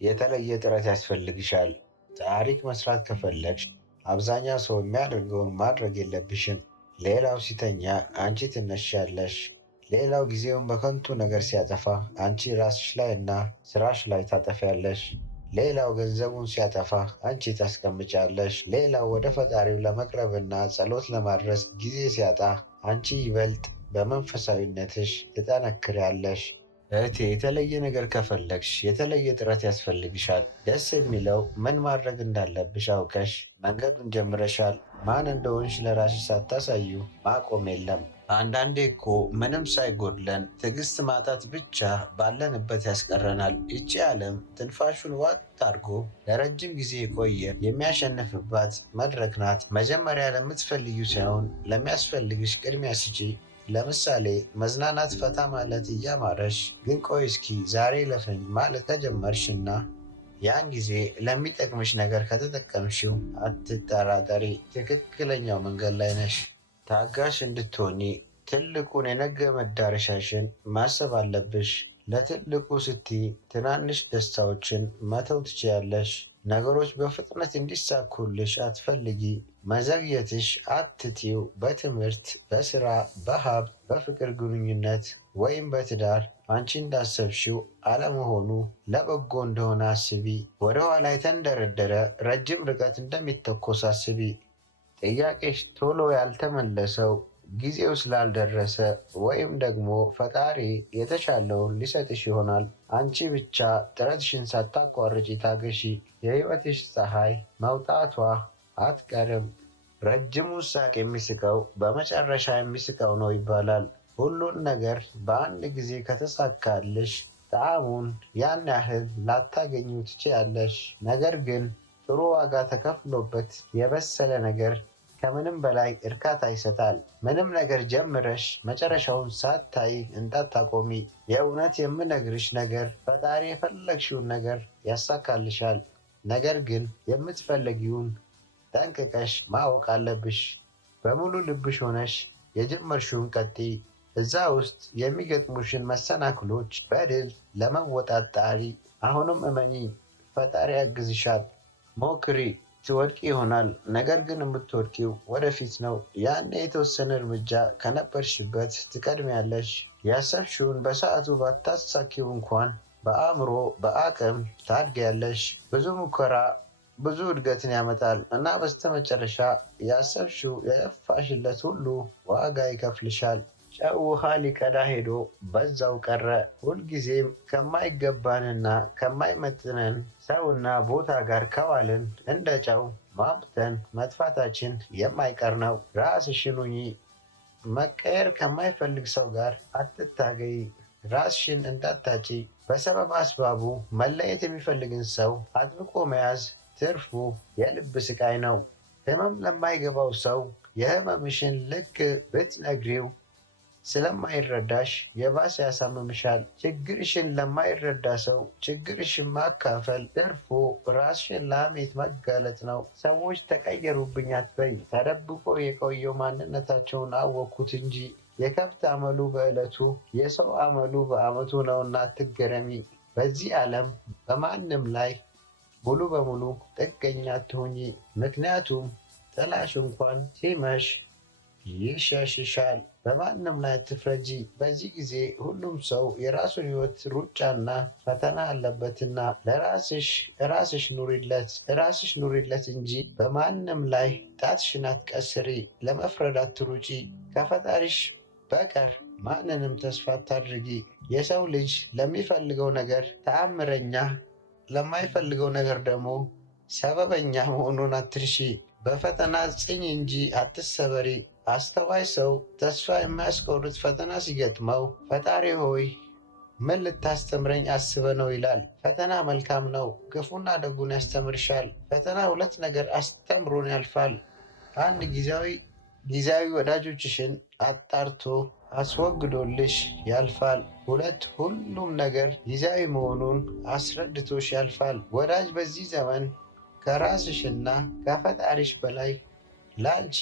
የተለየ ጥረት ያስፈልግሻል። ታሪክ መስራት ከፈለግሽ አብዛኛው ሰው የሚያደርገውን ማድረግ የለብሽም። ሌላው ሲተኛ አንቺ ትነሻለሽ። ሌላው ጊዜውን በከንቱ ነገር ሲያጠፋ አንቺ ራስሽ ላይ እና ስራሽ ላይ ታጠፊያለሽ። ሌላው ገንዘቡን ሲያጠፋ አንቺ ታስቀምጫለሽ። ሌላው ወደ ፈጣሪው ለመቅረብና ጸሎት ለማድረስ ጊዜ ሲያጣ አንቺ ይበልጥ በመንፈሳዊነትሽ ትጠነክሪያለሽ። እህቴ፣ የተለየ ነገር ከፈለግሽ የተለየ ጥረት ያስፈልግሻል። ደስ የሚለው ምን ማድረግ እንዳለብሽ አውቀሽ መንገዱን ጀምረሻል። ማን እንደሆንሽ ለራስሽ ሳታሳዩ ማቆም የለም። አንዳንዴ እኮ ምንም ሳይጎድለን ትዕግስት ማጣት ብቻ ባለንበት ያስቀረናል። ይቺ ዓለም ትንፋሹን ዋጥ አድርጎ ለረጅም ጊዜ የቆየ የሚያሸንፍባት መድረክ ናት። መጀመሪያ ለምትፈልጊው ሳይሆን ለሚያስፈልግሽ ቅድሚያ ስጪ። ለምሳሌ መዝናናት፣ ፈታ ማለት እያማረሽ ግን ቆይ እስኪ ዛሬ ለፈኝ ማለት ከጀመርሽና ያን ጊዜ ለሚጠቅምሽ ነገር ከተጠቀምሽው አትጠራጠሪ፣ ትክክለኛው መንገድ ላይ ነሽ። ታጋሽ እንድትሆኚ ትልቁን የነገ መዳረሻሽን ማሰብ አለብሽ። ለትልቁ ስትይ ትናንሽ ደስታዎችን መተው ትችያለሽ። ነገሮች በፍጥነት እንዲሳኩልሽ አትፈልጊ። መዘግየትሽ አትጢው። በትምህርት፣ በስራ፣ በሀብት፣ በፍቅር ግንኙነት ወይም በትዳር አንቺ እንዳሰብሽው አለመሆኑ ለበጎ እንደሆነ አስቢ። ወደ ኋላ የተንደረደረ ረጅም ርቀት እንደሚተኮስ አስቢ። ጥያቄሽ ቶሎ ያልተመለሰው ጊዜው ስላልደረሰ ወይም ደግሞ ፈጣሪ የተሻለውን ሊሰጥሽ ይሆናል። አንቺ ብቻ ጥረትሽን ሳታቋርጪ ታገሺ። የሕይወትሽ ፀሐይ መውጣቷ አትቀርም። ረጅሙ ሳቅ የሚስቀው በመጨረሻ የሚስቀው ነው ይባላል። ሁሉን ነገር በአንድ ጊዜ ከተሳካልሽ ጣዕሙን ያን ያህል ላታገኙ ትችያለሽ። ነገር ግን ጥሩ ዋጋ ተከፍሎበት የበሰለ ነገር ከምንም በላይ እርካታ ይሰጣል። ምንም ነገር ጀምረሽ መጨረሻውን ሳታይ እንዳታቆሚ። የእውነት የምነግርሽ ነገር ፈጣሪ የፈለግሽውን ነገር ያሳካልሻል። ነገር ግን የምትፈልጊውን ጠንቅቀሽ ማወቅ አለብሽ። በሙሉ ልብሽ ሆነሽ የጀመርሽውን ቀጥይ። እዛ ውስጥ የሚገጥሙሽን መሰናክሎች በድል ለመወጣት ጣሪ። አሁንም እመኚ፣ ፈጣሪ ያግዝሻል። ሞክሪ። ትወድቂ ይሆናል፣ ነገር ግን የምትወድቂው ወደፊት ነው። ያኔ የተወሰነ እርምጃ ከነበርሽበት ትቀድሚያለሽ። ያሰብሽውን በሰዓቱ ባታሳኪው እንኳን በአእምሮ በአቅም ታድጊያለሽ። ብዙ ሙከራ ብዙ እድገትን ያመጣል እና በስተመጨረሻ ያሰብሽው የለፋሽለት ሁሉ ዋጋ ይከፍልሻል። ጨው ውሃ ሊቀዳ ሄዶ በዛው ቀረ። ሁልጊዜም ከማይገባንና ከማይመጥነን ሰውና ቦታ ጋር ከዋልን እንደ ጨው ማብተን መጥፋታችን የማይቀር ነው። ራስሽን ሁኚ። መቀየር ከማይፈልግ ሰው ጋር አትታገይ። ራስሽን እንዳታጪ። በሰበብ አስባቡ መለየት የሚፈልግን ሰው አጥብቆ መያዝ ትርፉ የልብ ስቃይ ነው። ህመም ለማይገባው ሰው የህመምሽን ልክ ብትነግሪው ስለማይረዳሽ የባሰ ያሳምምሻል። ችግርሽን ለማይረዳ ሰው ችግርሽን ማካፈል ትርፉ ራስሽን ለሐሜት መጋለጥ ነው። ሰዎች ተቀየሩብኝ አትበይ። ተደብቆ የቆየው ማንነታቸውን አወቅኩት እንጂ የከብት አመሉ በዕለቱ የሰው አመሉ በዓመቱ ነውና አትገረሚ። በዚህ ዓለም በማንም ላይ ሙሉ በሙሉ ጥገኛ አትሁኚ። ምክንያቱም ጥላሽ እንኳን ሲመሽ ይሸሽሻል። በማንም ላይ አትፍረጂ። በዚህ ጊዜ ሁሉም ሰው የራሱን ህይወት ሩጫና ፈተና አለበትና ራስሽ ኑሪለት እንጂ በማንም ላይ ጣትሽን አትቀስሪ። ለመፍረድ አትሩጪ። ከፈጣሪሽ በቀር ማንንም ተስፋ አታድርጊ። የሰው ልጅ ለሚፈልገው ነገር ተአምረኛ፣ ለማይፈልገው ነገር ደግሞ ሰበበኛ መሆኑን አትርሺ። በፈተና ጽኝ እንጂ አትሰበሪ። አስተዋይ ሰው ተስፋ የማያስቆርጥ ፈተና ሲገጥመው ፈጣሪ ሆይ ምን ልታስተምረኝ አስበ ነው ይላል። ፈተና መልካም ነው፣ ክፉና ደጉን ያስተምርሻል። ፈተና ሁለት ነገር አስተምሮን ያልፋል። አንድ ጊዜያዊ ወዳጆችሽን አጣርቶ አስወግዶልሽ ያልፋል። ሁለት ሁሉም ነገር ጊዜያዊ መሆኑን አስረድቶሽ ያልፋል። ወዳጅ በዚህ ዘመን ከራስሽና ከፈጣሪሽ በላይ ላንቺ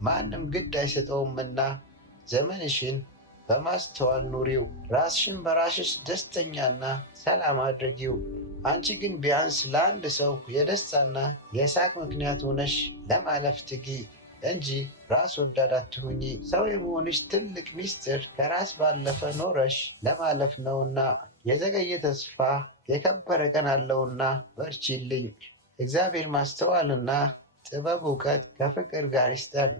ማንም ግድ አይሰጠውምና ዘመንሽን በማስተዋል ኑሪው። ራስሽን በራስሽ ደስተኛና ሰላም አድርጊው። አንቺ ግን ቢያንስ ለአንድ ሰው የደስታና የሳቅ ምክንያት ሆነሽ ለማለፍ ትጊ እንጂ ራስ ወዳድ አትሁኚ። ሰው የመሆንሽ ትልቅ ሚስጥር ከራስ ባለፈ ኖረሽ ለማለፍ ነውና፣ የዘገየ ተስፋ የከበረ ቀን አለውና በርቺልኝ። እግዚአብሔር ማስተዋልና ጥበብ እውቀት ከፍቅር ጋር ይስጠን።